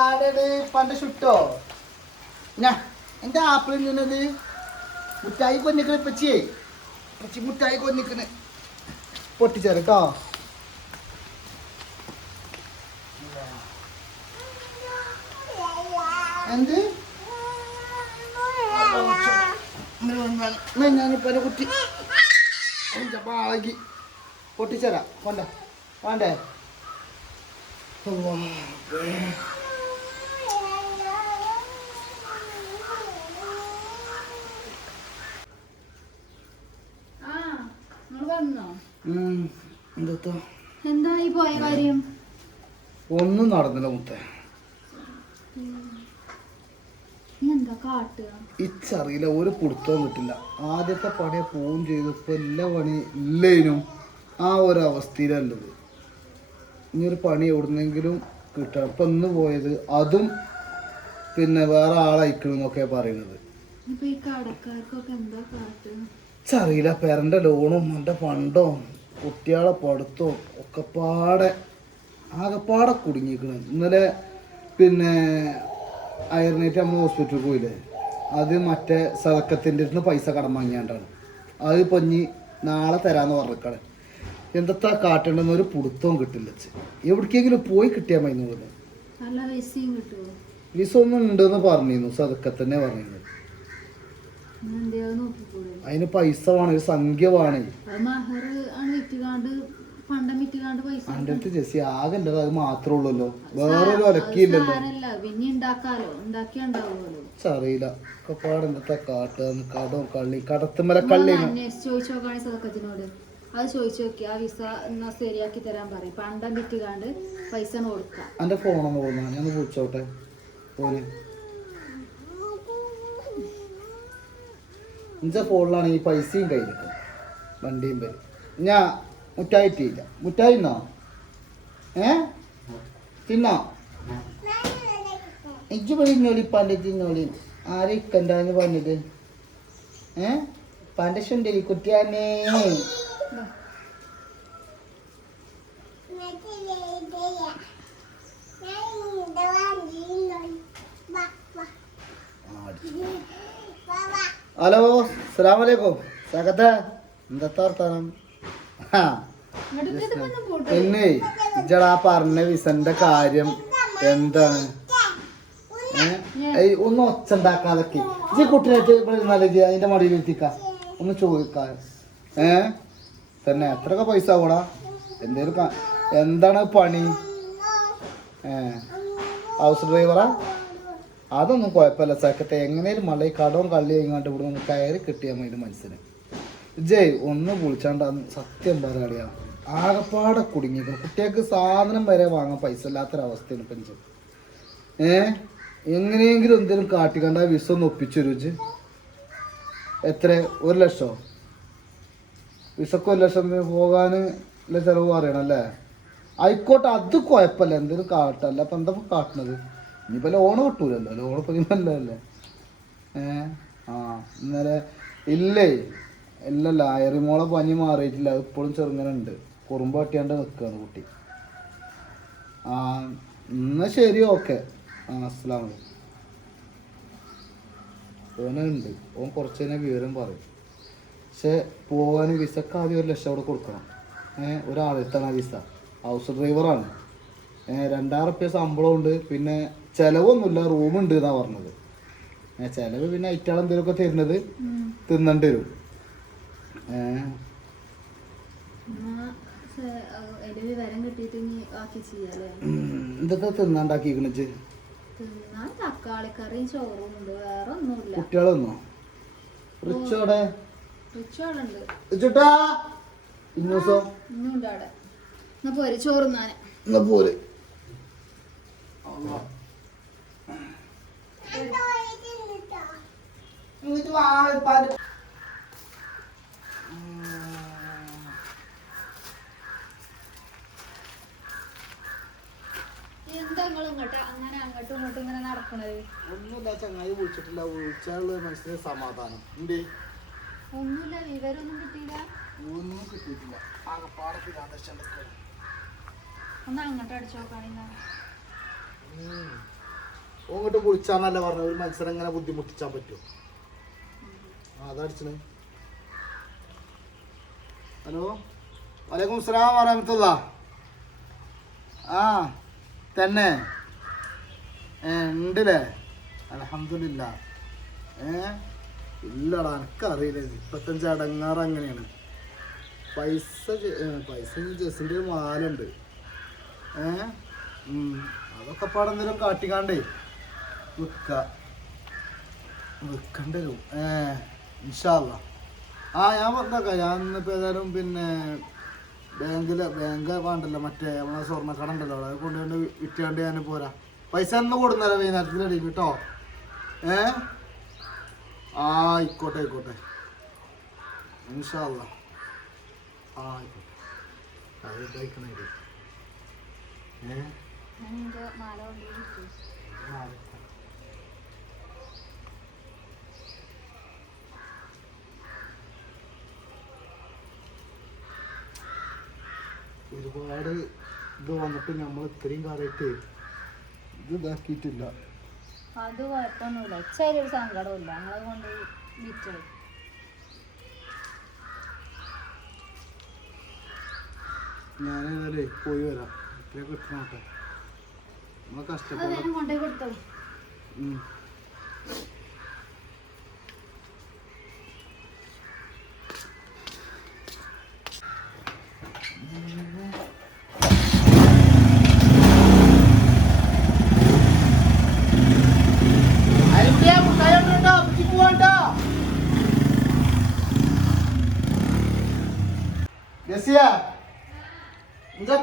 ആടത് പണ്ട് ചുട്ടോ ഞാ എന്റെ ആപ്പിൾ നിന്നത് മുട്ടായി കൊന്നിക്കണ പച്ചിയേ പച്ചി മുട്ടായി കൊന്നിക്കണ് പൊട്ടിച്ചേരട്ടോ എന്ത് ഞാനിപ്പോ കുട്ടി പാളകി പൊട്ടിച്ചേരാ കൊണ്ട വേണ്ടേ എന്തായി പോയ കാര്യം ഒന്നും നടന്നില്ല മുത്തേ എന്താ കാട്ടുക ഇച്ചറിയില്ല ഒരു പിടുത്തവും കിട്ടില്ല ആദ്യത്തെ പണിയെ പോവും ചെയ്തു ഇപ്പൊ എല്ലാ പണി ഇല്ലേനും ആ ഒരു അവസ്ഥയിലല്ലത് ഇനി ഒരു പണി എവിടുന്നെങ്കിലും കിട്ടണം ഇപ്പൊ ഇന്ന് പോയത് അതും പിന്നെ വേറെ ആളയക്കണമെന്നൊക്കെ പറയുന്നത് ഇച്ചറിയില്ല പേരൻ്റെ ലോണും എൻ്റെ ഫണ്ടോ കുട്ടികളെ പഠിത്തവും ഒക്കെ ആകെപ്പാടെ കുടുങ്ങിയിരിക്കണം ഇന്നലെ പിന്നെ അയർനേറ്റ് നമ്മൾ ഹോസ്പിറ്റലിൽ പോയില്ലേ അത് മറ്റേ സതക്കത്തിൻ്റെ അടുത്ത് പൈസ കടം വാങ്ങിയാണ്ടാണ് അത് പൊഞ്ഞി നാളെ തരാമെന്ന് പറഞ്ഞേക്കാണ് എന്താ കാട്ടേണ്ടെന്ന് ഒരു പിടുത്തവും കിട്ടില്ല എവിടേക്കെങ്കിലും പോയി കിട്ടിയാൽ മതി പോലെ വിസ ഒന്നും ഉണ്ടെന്ന് പറഞ്ഞിരുന്നു സതക്കത്തന്നെ പറഞ്ഞിരുന്നു അതിന് പൈസ വേണം ഒരു സംഖ്യ വേണേ എൻ്റെ അടുത്ത് ജെസ്സി ആകെ എൻ്റെ അത് മാത്രമേ ഉള്ളല്ലോ വേറൊരു ഒലക്കിയില്ലല്ലോ അറിയില്ല ഒക്കെപ്പാട് എന്താ കാട്ടുക കടവും കള്ളി കടത്തുമല കള്ളി അത് ചോദിച്ചു നോക്കി ആ വിസ എന്നാ ശരിയാക്കി തരാൻ പറയും പണ്ടം വിറ്റുകാണ്ട് പൈസ കൊടുക്കാം എൻ്റെ ഫോണൊന്ന് പോകുന്ന ഞാൻ വിളിച്ചോട്ടെ ഫോന് എൻ്റെ ഫോണിലാണ് ഈ പൈസയും കയ്യിലിട്ട് വണ്ടിയും വരും ഞാൻ മുറ്റായിട്ടില്ല മുറ്റായി തിന്നോ തിന്നോ എനിക്ക് പറഞ്ഞോളി പണ്ട് തിന്നോളി ആരും ഇക്കണ്ടാന്ന് പറഞ്ഞത് പണ്ട് ശുണ്ടലി കുട്ടിയാനേ ഹലോ അസ്സലാമലൈക്കും സകത്ത എന്താ വർത്താനം പിന്നെ ഇജടാ പറഞ്ഞ വിസന്റെ കാര്യം എന്താണ് ഒന്ന് ഒച്ച ഉണ്ടാക്കാതൊക്കെ ഈ കുട്ടീനായിട്ട് അതിന്റെ മടിയിൽ എത്തിക്ക ഒന്ന് ചോദിക്കാൻ തന്നെ എത്രയൊക്കെ പൈസ ആവൂടാ എന്തേലും എന്താണ് പണി ഹൗസ് ഡ്രൈവറാ അതൊന്നും കുഴപ്പമില്ല സക്കത്തെ എങ്ങനെയും മല കടവും കള്ളി എങ്ങാണ്ട് ഇവിടെ ഒന്ന് കയറി കിട്ടിയാൽ മതി മനസ്സിന് ജയ് ഒന്ന് വിളിച്ചാണ്ട് സത്യം പറയാളിയാണ് ആകെപ്പാടെ കുടുങ്ങിയിരിക്കണം കുട്ടികൾക്ക് സാധനം വരെ വാങ്ങാൻ പൈസ ഇല്ലാത്തൊരവസ്ഥയാണ് പെഞ്ച് എങ്ങനെയെങ്കിലും എന്തെങ്കിലും കാട്ടിക്കണ്ട വിസ ഒന്ന് ഒപ്പിച്ചു രുചി എത്ര 1 ലക്ഷമോ വിസക്ക് 1 ലക്ഷം പോകാൻ ചിലവ് പറയണല്ലേ ആയിക്കോട്ടെ അത് കുഴപ്പമില്ല എന്തെങ്കിലും കാട്ടല്ല അപ്പം എന്താ കാട്ടണത് ഇനിയിപ്പോൾ ലോണ് കിട്ടൂലല്ലോ ലോൺ ഇപ്പം നല്ലതല്ലേ ഇന്നലെ ഇല്ലേ ഇല്ലല്ല അയറിമോളെ പനി മാറിയിട്ടില്ല അത് ഇപ്പോഴും ചെറുങ്ങനെ ഉണ്ട് കുറുമ്പ് പട്ടിയാണ്ട് നിൽക്കുകയാണ് കുട്ടി എന്നാൽ ശരി ഓക്കെ അസ്സലാമു അലൈക്കും ഓനുണ്ട് ഓൻ കുറച്ച് തന്നെ വിവരം പറയും പക്ഷെ പോകാൻ വിസക്ക് ആദ്യം 1 ലക്ഷം അവിടെ കൊടുക്കണം ഒരാളെത്താണ് ആ വിസ ഹൗസ് ഡ്രൈവറാണ് 2000 റുപ്യ ശമ്പളം ഉണ്ട് പിന്നെ ചിലവൊന്നുമില്ല റൂമുണ്ട് എന്നാണ് പറഞ്ഞത് ചിലവ് പിന്നെ ഐറ്റാൾ എന്തെങ്കിലുമൊക്കെ തരുന്നത് തിന്നേണ്ടി വരും എന്തൊക്കെ തിന്നാണ്ടാക്കിക്കണിച്ച് തക്കാളിക്കറിയും ചോറും ഉണ്ട് വേറെ ഒന്നുമില്ല കുട്ടികളൊന്നോ റിച്ചോടെ ഇന്നുണ്ട് അവിടെ എന്നാ പോരെ ചോറുന്നാനെ എന്നാ പോരെ എന്താ നിങ്ങൾ ഇങ്ങോട്ട് അങ്ങനെ അങ്ങോട്ടും ഇങ്ങോട്ടും ഇങ്ങനെ നടക്കണത് ഒന്നുമില്ല ചങ്ങായി വിളിച്ചിട്ടില്ല വിളിച്ചാലുള്ള മനസ്സിന് സമാധാനം ഉണ്ട് ഒന്നുമില്ല വിവരമൊന്നും കിട്ടിയില്ല ഒന്നും കിട്ടിയിട്ടില്ല ഒന്ന് അങ്ങോട്ട് അടിച്ചു നോക്കാണെങ്കിൽ ഓങ്ങോട്ട് വിളിച്ചാന്നല്ല പറഞ്ഞ ഒരു മത്സരം ഇങ്ങനെ ബുദ്ധിമുട്ടിച്ചാൻ പറ്റുമോ? അതടിച്ചത്. ഹലോ, വലൈക്കും സ്സലാം വറഹ്മത്തുള്ള. ആ തന്നെ ഉണ്ടല്ലേ? അൽഹംദുലില്ലാ. ഇല്ലടാ, എനിക്കറിയില്ല. ഇപ്പത്തെ ചടങ്ങാറ് അങ്ങനെയാണ്. പൈസ ജസ്സിൻ്റെ ഒരു മാലുണ്ട്. അതൊക്കെ പാടെന്തെങ്കിലും കാട്ടിക്കാണ്ടേ വിൽക്കണ്ട വരും. ഇൻഷാ അല്ലാ. ഞാൻ പറഞ്ഞേക്കാം. ഞാൻ ഇന്നിപ്പോൾ ഏതായാലും പിന്നെ ബാങ്ക് വേണ്ടല്ലോ, മറ്റേ നമ്മളെ സ്വർണ്ണക്കട ഉണ്ടല്ലോ, അവിടെ കൊണ്ടുകൊണ്ട് വിറ്റാണ്ട് ഞാൻ പോരാ. പൈസ ഒന്ന് കൊടുന്നേരാ വൈകുന്നേരത്തിൽ അടിക്കും കേട്ടോ. ആയിക്കോട്ടെ ഇൻഷാ അല്ലാ. ആയിക്കോട്ടെ. കഴിക്കണേ. ഒരുപാട് ഇത് വന്നിട്ട് നമ്മൾ ഇത്രയും കാലമായിട്ട് ഇത് ഇതാക്കിയിട്ടില്ല. അത് കുഴപ്പമൊന്നുമില്ല. ചെറിയൊരു സങ്കടമില്ല. ഞങ്ങളെ കൊണ്ട് വിറ്റത്. ഞാനേതായാലേ പോയി വരാം. ഇത്രയും കിട്ടണോട്ടെ. നമ്മൾ കഷ്ടപ്പാട് കൊണ്ടേ കൊടുത്തോ.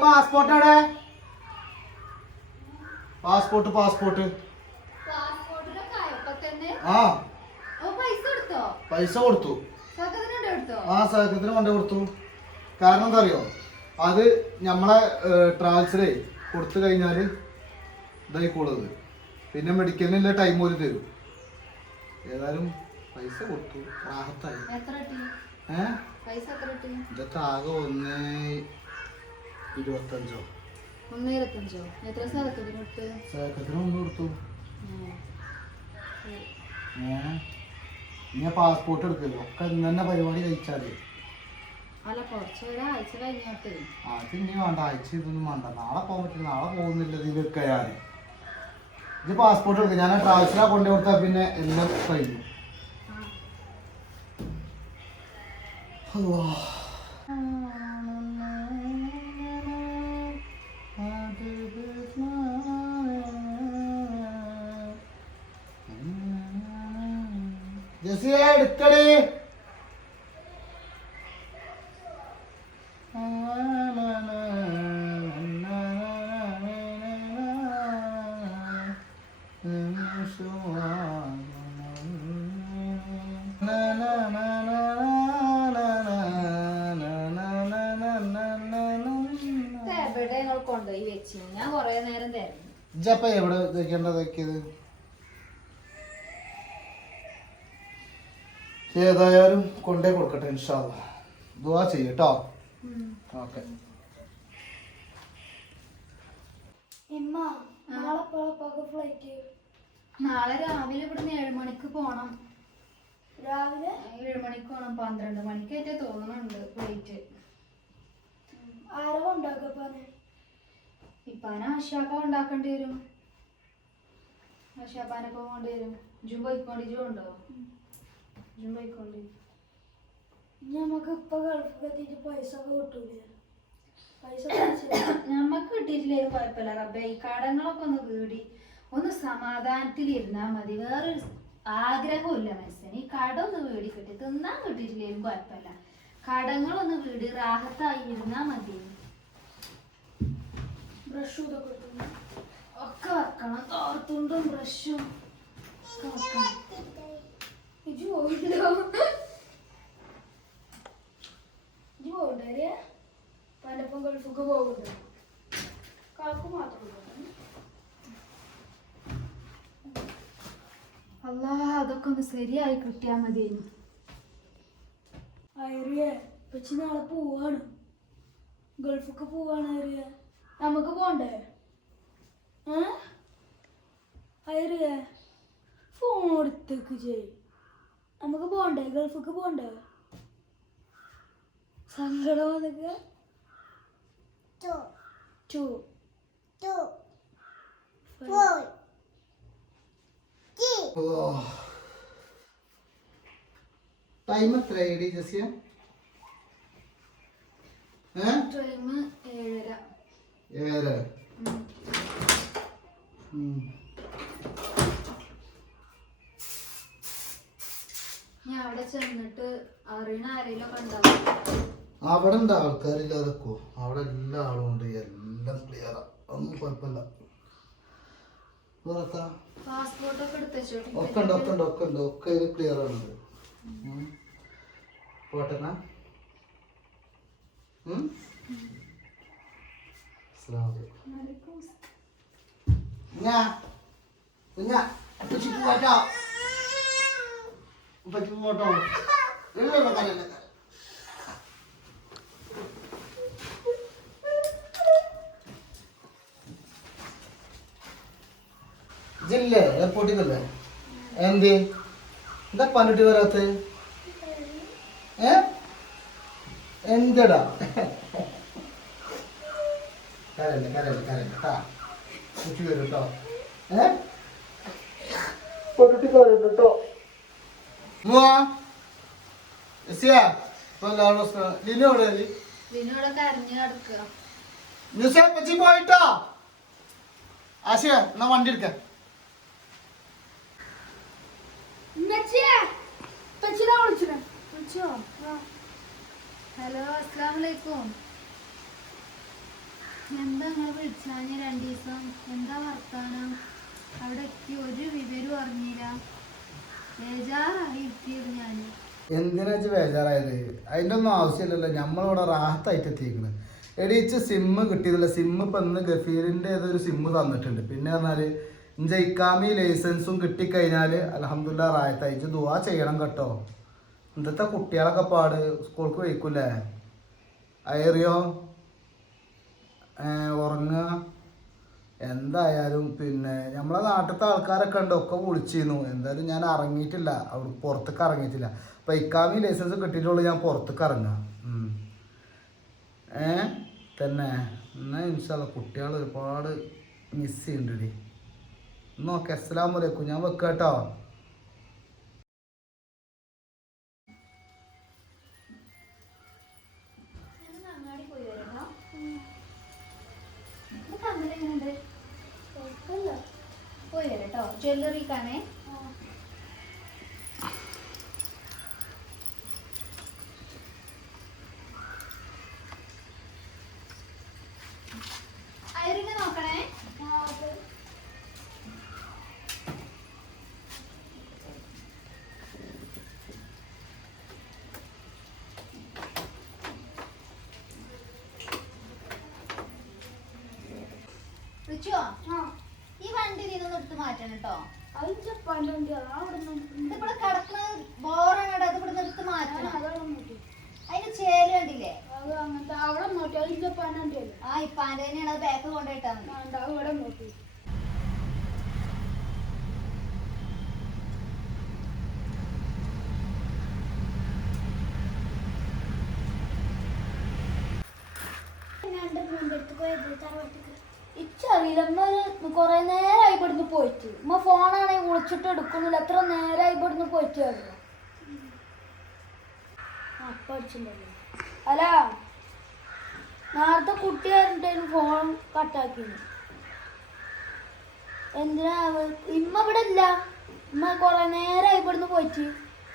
പാസ്പോർട്ടാടെ? പാസ്പോർട്ട് ആ പൈസ കൊടുത്തു. സഹകരണത്തിന് കൊണ്ടു കൊടുത്തു. കാരണം എന്താ അറിയോ, അത് നമ്മളെ ട്രാവൽസിലേ കൊടുത്തു കഴിഞ്ഞാൽ ഇതായിക്കോളത്. പിന്നെ മെഡിക്കലിനുള്ള ടൈം ഒരു തരും. ഏതായാലും പൈസ കൊടുത്തു. റാഹത്തായി. ഇതൊക്കെ ആകെ 1.25. 1.25. എത്ര സഹകരണത്തിന് ഒന്ന് കൊടുത്തു. ഞാൻ പാസ്പോർട്ട് എടുക്കല്ലോ. ഒക്കെ ഇന്നെ പരിപാടി കഴിച്ചാലേ. അല്ല, കുറച്ചൊരാഴ്ച കഴിഞ്ഞോട്ടെ. അത് ഇനി വേണ്ട, ആഴ്ച ഇതൊന്നും വേണ്ട. നാളെ പോകാൻ പറ്റില്ല. നാളെ പോകുന്നില്ല. ഇതിലൊക്കെ ഇത് പാസ്പോർട്ട് എടുക്കുക. ഞാൻ ആ ട്രാവൽസിലാ കൊണ്ടു കൊടുത്താൽ പിന്നെ എല്ലാം കഴിഞ്ഞു. ജസിയെ എടുക്കടി. എവിടെ നിങ്ങൾ കൊണ്ടുപോയി വെച്ചു? ഞാൻ കൊറേ നേരം തരുന്നു. ഇജപ്പ എവിടെ വെക്കേണ്ടതൊക്കെയത്? ഏതായാലും കൊണ്ടേ കൊടുക്കട്ടെ. ഇൻഷാ അല്ലാ. ദുആ ചെയ്യട്ടോ. ഓക്കെ. നാളെ രാവിലെ ഇവിടുന്ന് 7 മണിക്ക് പോണം. രാവിലെ 7 മണിക്ക് പോണം. 12 മണിക്കായിട്ടേ തോന്നുന്നുണ്ട് ഫ്ലൈറ്റ്. ആരോ ഉണ്ടാക്കപ്പാനെ? ഇപ്പാനെ ആശാക്ക ഉണ്ടാക്കേണ്ടി വരും. ആശാപ്പാനൊക്കെ പോകേണ്ടി വരും. ജും പോയിക്കോണ്ടി. ജു ഉണ്ടോ? ജും പോയിക്കോണ്ടി. ഞമ്മക്ക് ഇപ്പൊ ഗൾഫിലെത്തിയിട്ട് പൈസ കിട്ടൂലേ? ഞമ്മക്ക് കിട്ടിയിട്ടില്ലേലും കുഴപ്പമില്ല റബ്ബേ. ഈ കടങ്ങളൊക്കെ ഒന്ന് വീടി ഒന്ന് സമാധാനത്തിലിരുന്നാ മതി. വേറൊരു ആഗ്രഹമില്ല മനസ്സിന്. ഈ കട ഒന്ന് വീടി കിട്ടി തിന്നാൻ കിട്ടിയിട്ടില്ലേലും കുഴപ്പമില്ല. കടങ്ങളൊന്ന് വീടി റാഹത്തായി ഇരുന്നാ മതി. ബ്രഷും ഒക്കെ വെക്കണം. തോർത്തുണ്ടും ബ്രഷും ഒക്കെ വെക്കണം. പോകണ്ടേ? പലപ്പം ഗൾഫൊക്കെ പോകുന്നുണ്ട്. കാക്കു മാത്രം. അല്ലാ, അതൊക്കെ ഒന്ന് ശരിയായി കിട്ടിയാ മതി. പക്ഷെ നാളെ പോവാണ്. ഗൾഫൊക്കെ പോവാണ്. നമുക്ക് പോണ്ടേ? നിർത്തേക്ക് ചെയ്. നമുക്ക് പോണ്ടേ, ഗൾഫിക്ക് പോണ്ടേ? സങ്കടം അതൊക്കെ ടൈം എത്രയായി ജസിയ? ടൈം 7:30. 7:30. ഞാൻ അവിടെ ചെന്നിട്ട് അറിയണ ആരെങ്കിലും ഉണ്ടാവും. അവിടെ ഉണ്ട് ആൾക്കാരില്ലാതെക്കോ? അവിടെ എല്ലാ ആളും ഉണ്ട്, എല്ലാം ക്ലിയറാ, ഒന്നും കുഴപ്പമില്ല. പാസ്പോർട്ടൊക്കെ എടുത്തോട്ടെ. ഒക്കെ ഉണ്ട്, ഒക്കെ ഉണ്ട്, ഒക്കെ ഉണ്ട്, ഒക്കെ ക്ലിയർ ആണ്. പോട്ടെന്നാ. പോട്ടോ ജില്ലേ എയർപോർട്ടിൽ എന്ത് എന്താ പണിട്ട് വരാത്ത? എന്തടാ കരണ്ട കരണ്ട കരണ്ട കുട്ടി വരും കേട്ടോ. പണിട്ട് കരണ്ടോ പോയിട്ടോ? ആശയ എന്നാ വണ്ടി എടുക്ക. ഹലോ, അസ്സലാമലൈക്കും. എന്താ നിങ്ങൾ വിളിച്ചാൽ 2 ദിവസം? എന്താ വർത്താനം? അവിടെ എത്തി ഒരു വിവരം അറിഞ്ഞില്ല. ബേജാറായിരിക്കും ഞാൻ. എന്തിനാ ബേജാറായത്? അതിൻ്റെ ഒന്നും ആവശ്യമില്ലല്ലോ. നമ്മളിവിടെ റാഹത്തായിട്ട് എത്തിയിരിക്കുന്നത്. എടീച്ച് സിമ്മ് കിട്ടിയതില്ല. സിമ്മ് ഇപ്പം ഇന്ന് ഗഫീറിൻ്റെ ഏതൊരു സിമ്മ് തന്നിട്ടുണ്ട്. പിന്നെ പറഞ്ഞാൽ ഇഞ്ച ഇക്കാമി ലൈസൻസും കിട്ടിക്കഴിഞ്ഞാൽ അൽഹംദുലില്ലാ റാഹത്തായിട്ട് ദുആ ചെയ്യണം കേട്ടോ. ഇന്നത്തെ കുട്ടികളൊക്കെ പാട് സ്കൂൾക്ക് വയ്ക്കൂലേ? അയറിയോ ഉറങ്ങുക. എന്തായാലും പിന്നെ നമ്മളെ നാട്ടിലത്തെ ആൾക്കാരൊക്കെ ഉണ്ട്, ഒക്കെ വിളിച്ചിരുന്നു. എന്തായാലും ഞാൻ ഇറങ്ങിയിട്ടില്ല, അവിടെ പുറത്തേക്ക് ഇറങ്ങിയിട്ടില്ല. അപ്പം ഇക്കാമി ലൈസൻസ് കിട്ടിയിട്ടുള്ളൂ ഞാൻ പുറത്തേക്ക് ഇറങ്ങാം. തന്നെ എന്നാൽ ഇൻഷാല്ലാ കുട്ടികൾ ഒരുപാട് മിസ് ചെയ്യുന്നുണ്ട്. നോക്കെ അസ്സലാമു അലൈക്കും. ഞാൻ വെക്കാം കേട്ടോ. പോയി വരട്ടോ. ജ്വല്ലറിക്കാണേ. അയറിങ്ങ നോക്കണേ. ഈ വണ്ടി നീന്ന് എടുത്ത് മാറ്റണം കേട്ടോ. ഇതിവിടെ കിടക്കുന്ന ബോറങ്ങടെ, അത് ഇവിടെ എടുത്ത് മാറ്റണം. അതിന് ചേല് കണ്ടില്ലേ? ആ ഇപ്പാന്റെ തന്നെയാണ്. അത് ബാക്ക് കൊണ്ടുപോയിട്ടാ മതി. ഇച്ചറിയില്ല, കൊറേ നേരമായി ഇവിടുന്ന് പോയിട്ട്. ഫോണാണെങ്കിൽ വിളിച്ചിട്ട് എടുക്കുന്നില്ല. എത്ര നേരമായി ഇവിടുന്ന് പോയിട്ട് അറിയാം. അപ്പൊ അടിച്ചിട്ടുണ്ടല്ലോ. അല്ല, നേരത്തെ കുട്ടി പറഞ്ഞിട്ടായിരുന്നു ഫോൺ കട്ടാക്കിയത്. എന്തിനാ ഇമ്മ ഇവിടെ ഇല്ല. ഇമ്മ കൊറേ നേരമായി ഇവിടുന്ന് പോയിട്ട്.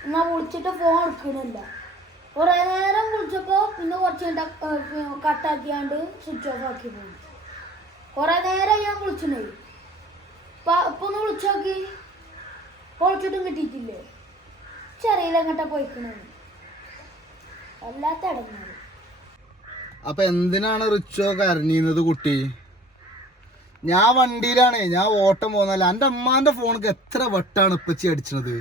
എന്നാ വിളിച്ചിട്ട് ഫോൺ എടുക്കണില്ല. കുറേ നേരം വിളിച്ചപ്പോ പിന്നെ കുറച്ച് കട്ടാക്കിയാണ്ട് സ്വിച്ച് ഓഫ് ആക്കി പോകും. കുറേ നേരം ഞാൻ വിളിച്ചിട്ടേ. ഇപ്പൊ ഒന്ന് വിളിച്ചു നോക്കി, വിളിച്ചിട്ടും കിട്ടിയിട്ടില്ലേ? ചെറിയില്ല എങ്ങോട്ടാ പോയിക്കണേ. വല്ലാത്ത ഇടങ്ങാറ്. അപ്പൊ എന്തിനാണ് റിച്ചോ കരഞ്ഞിരുന്നത് കുട്ടി? ഞാൻ വണ്ടിയിലാണ്, ഞാൻ ഓട്ടം പോകുന്നല്ല. എൻ്റെ അമ്മാന്റെ ഫോണിക്ക് എത്ര വട്ടാണ് ഇപ്പച്ചി അടിച്ചത്?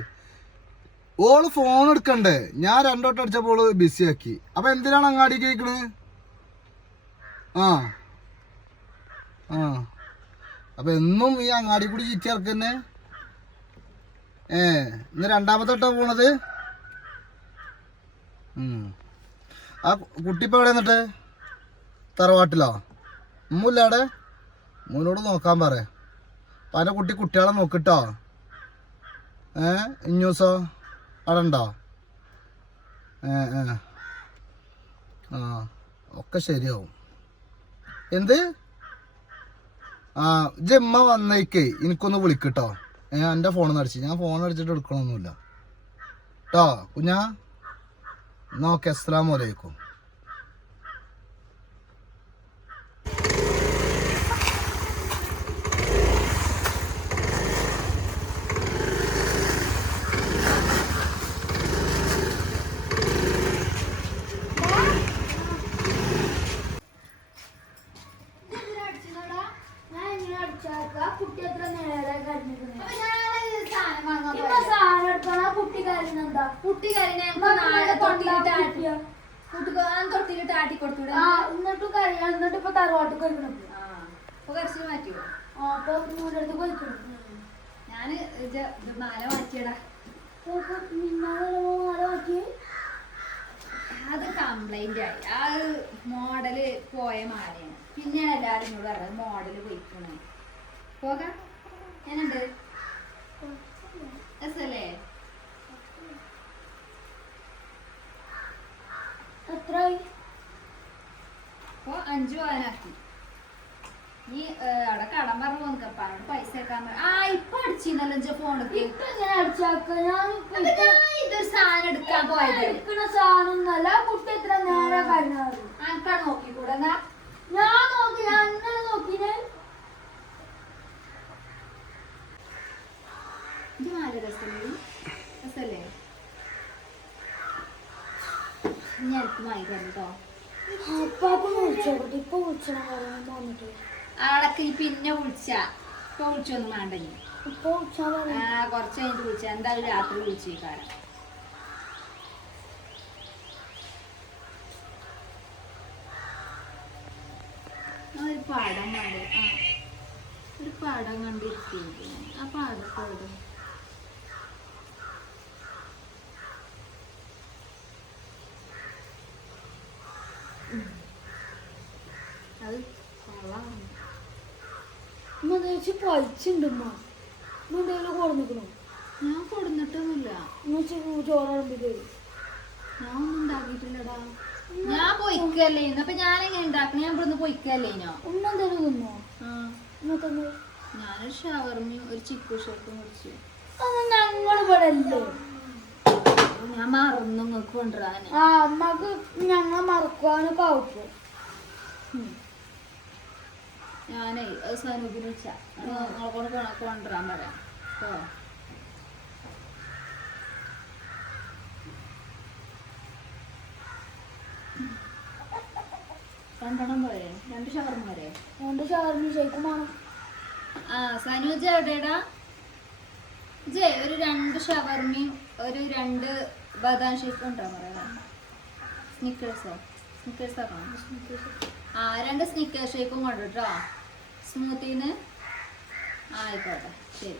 ഓള് ഫോൺ എടുക്കണ്ടേ? ഞാൻ 2 വട്ടം അടിച്ചപ്പോൾ ബിസി ആക്കി. അപ്പൊ എന്തിനാണ് അങ്ങാടി കേൾക്കണ്? അപ്പൊ എന്നും ഈ അങ്ങാടി കൂടി ചുറ്റി ഇറക്കന്നെ. ഇന്ന് രണ്ടാമത്തെ വട്ടാ പോണത്. ആ കുട്ടി ഇപ്പൊ എവിടെ എന്നിട്ട് തറവാട്ടിലോ? ഉമ്മില്ല അവിടെ? ഉമ്മൂനോട് നോക്കാൻ പറ. അപ്പം അതിൻ്റെ കുട്ടികളെ നോക്കിട്ടോ. ഇഞ്ഞൂസോ അവിടെ ഉണ്ടോ? ആ ഒക്കെ ശരിയാവും. എന്ത്? ആ ജമ്മ വന്നേക്കേ എനിക്കൊന്ന് വിളിക്കട്ടോ. എൻ്റെ ഫോണിൽ നിന്ന് അടിച്ച്. ഞാൻ ഫോൺ അടിച്ചിട്ട് എടുക്കണമൊന്നുമില്ല കേട്ടോ കുഞ്ഞാ. നോക്കെ. അസ്സലാമു അലൈക്കും. കുട്ടി എത്ര നേരെ സാധനം എടുക്കണം. കുട്ടി കരയുന്നെന്താ? കുട്ടി നാളെ തൊട്ടിലിട്ട് ആട്ടി കൊടുത്തൂടെ? എന്നിട്ടും കരയാ. എന്നിട്ട് ഇപ്പൊ തറവാട്ട് കഴിക്കണം. കരച്ചിൽ മാറ്റിയോ? അപ്പൊ മൂന്നടുത്ത് കഴിക്കണം. ഞാന് മാല മാറ്റിയടാ. മാറ്റി അത് കംപ്ലൈന്റ് ആയി. ആ മോഡല് പോയ മാലയാണ്. പിന്നെയാണ് എല്ലാരും എന്നോട് പറഞ്ഞത് മോഡല് പോയിക്കണേ. പോകാം. എന്നുണ്ട് രസല്ലേ? എത്രയായി? അപ്പൊ 5 പവനാക്കി. നീ അവിടെ കടം പറഞ്ഞു പോന്നപ്പാനോട് പൈസ വെക്കാൻ ഇപ്പൊ അടിച്ചിരുന്നല്ലോ ഫോണിക്ക്. ഇപ്പൊ എങ്ങനെ അടിച്ചാക്ക? ഞാൻ ഇതൊരു സാധനം എടുക്കാൻ പോയത്. എടുക്കണ സാധനം ഒന്നല്ല. കുട്ടി എത്ര നേരെ കഴിഞ്ഞത്? ആൾക്കാർ നോക്കിക്കൂടെ? എന്നാ ഞാൻ നോക്കി. ഞാൻ ഇന്നലെ നോക്കിനെ. ഇത് മാല രസല്ലേ? ഞാൻ എനിക്ക് വാങ്ങി തരട്ടോ. അപ്പാപ്പ വിളിച്ചോട്ടെ. ഇപ്പൊ വിളിച്ചണം വന്നിട്ട് ആടൊക്കെ പിന്നെ ഇപ്പൊ വിളിച്ചൊന്നും വേണ്ട. ഇപ്പൊ വിളിച്ചാ കുറച്ച് കഴിഞ്ഞിട്ട് വിളിച്ച. എന്തായാലും രാത്രി വിളിച്ചേക്കാരം. ഒരു പടം കണ്ടിരിക്കുന്നു. ആ പടത്തോട് അത് പഴിച്ചുണ്ടമ്മ. എന്തെങ്കിലും കൊടുന്നിക്കണോ? ഞാൻ കൊടുന്നിട്ടൊന്നുമില്ല. ചോറുമ്പി തരും. ഞാൻ ഒന്നും ഉണ്ടാക്കിയിട്ടില്ലടാ. ഞാൻ പൊയ്ക്കല്ലേ. അപ്പൊ ഞാനെങ്ങനെ ഉണ്ടാക്കണം? ഞാൻ ഇവിടുന്ന് പൊയ്ക്കല്ലേനോ. ഒന്നെന്തേലും തിന്നോ? ഞാനൊരു ഷവർമയും ഒരു ചിക്കു ഷേക്കും കുടിച്ചു. ഞങ്ങളിവിടെ അല്ലേ? ഞാൻ മറന്നു നിങ്ങൾക്ക് കൊണ്ടുവരാൻ. അമ്മക്ക് ഞങ്ങൾ മറക്കുവാനൊക്കെ ആവും. ഞാനേ അത് സനൂപിന് വെച്ചാ നിങ്ങളെ കൊണ്ട് കൊണ്ടുവരാൻ പറയാം കേട്ടോ. രണ്ടെണ്ണം പോരെ? 2 ഷവർമ വരെ? 2 ഷവർമ ഷേക്കും വേണം. സനൂജ എവിടെടാ? ഒരു 2 ഷവർമയും ഒരു 2 ബദാം ഷേക്കും ഉണ്ടോ പറയാ? സ്നിക്കേഴ്സോ? സ്നിക്കേഴ്സ് ആക്കണം. 2 സ്നിക്കേഴ്സ് ഷേക്കും കൊണ്ടുട്ടോ. സ്മൂത്തീന്ന് ആയിക്കോട്ടെ. ശരി.